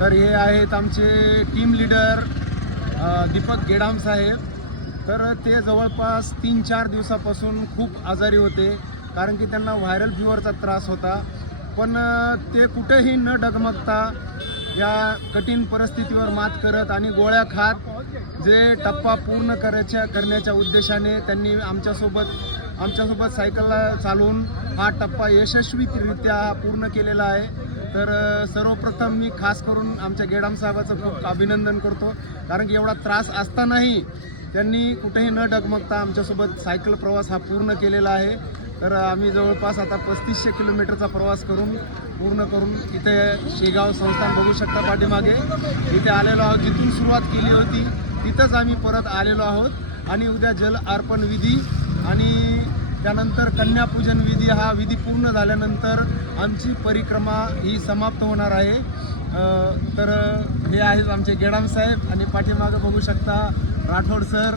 तर हे आहेत आमचे टीम लीडर दीपक गेडाम साहेब. तर ते जवळपास तीन चार दिवसापासून खूप आजारी होते कारण की त्यांना व्हायरल फिवरचा त्रास होता. पण ते कुठेही न डगमगता या कठीण परिस्थितीवर मात करत आणि गोळ्या खात जे टप्पा पूर्ण करायच्या करण्याच्या उद्देशाने त्यांनी आमच्यासोबत आमच्यासोबत सायकलला चालवून हा टप्पा यशस्वीरित्या पूर्ण केलेला आहे. तर सर्वप्रथम मी खास करून आमच्या गेडाम साहेबाचं खूप अभिनंदन करतो. कारण की एवढा त्रास असतानाही त्यांनी कुठेही न डगमगता आमच्यासोबत सायकल प्रवास हा पूर्ण केलेला आहे. तर आम्ही जवळपास आता पस्तीसशे किलोमीटरचा प्रवास करून पूर्ण करून इथे शेगाव संस्थान बघू शकता पाठीमागे. इथे आलेलो आहोत जिथून सुरुवात केली होती तिथंच आम्ही परत आलेलो आहोत. आणि उद्या जल अर्पण विधी आणि त्यानंतर कन्यापूजन विधी हा विधी पूर्ण झाल्यानंतर आमची परिक्रमा ही समाप्त होणार आहे. तर हे आहेत आमचे गेडाम साहेब आणि पाठीमागं बघू शकता राठोड सर.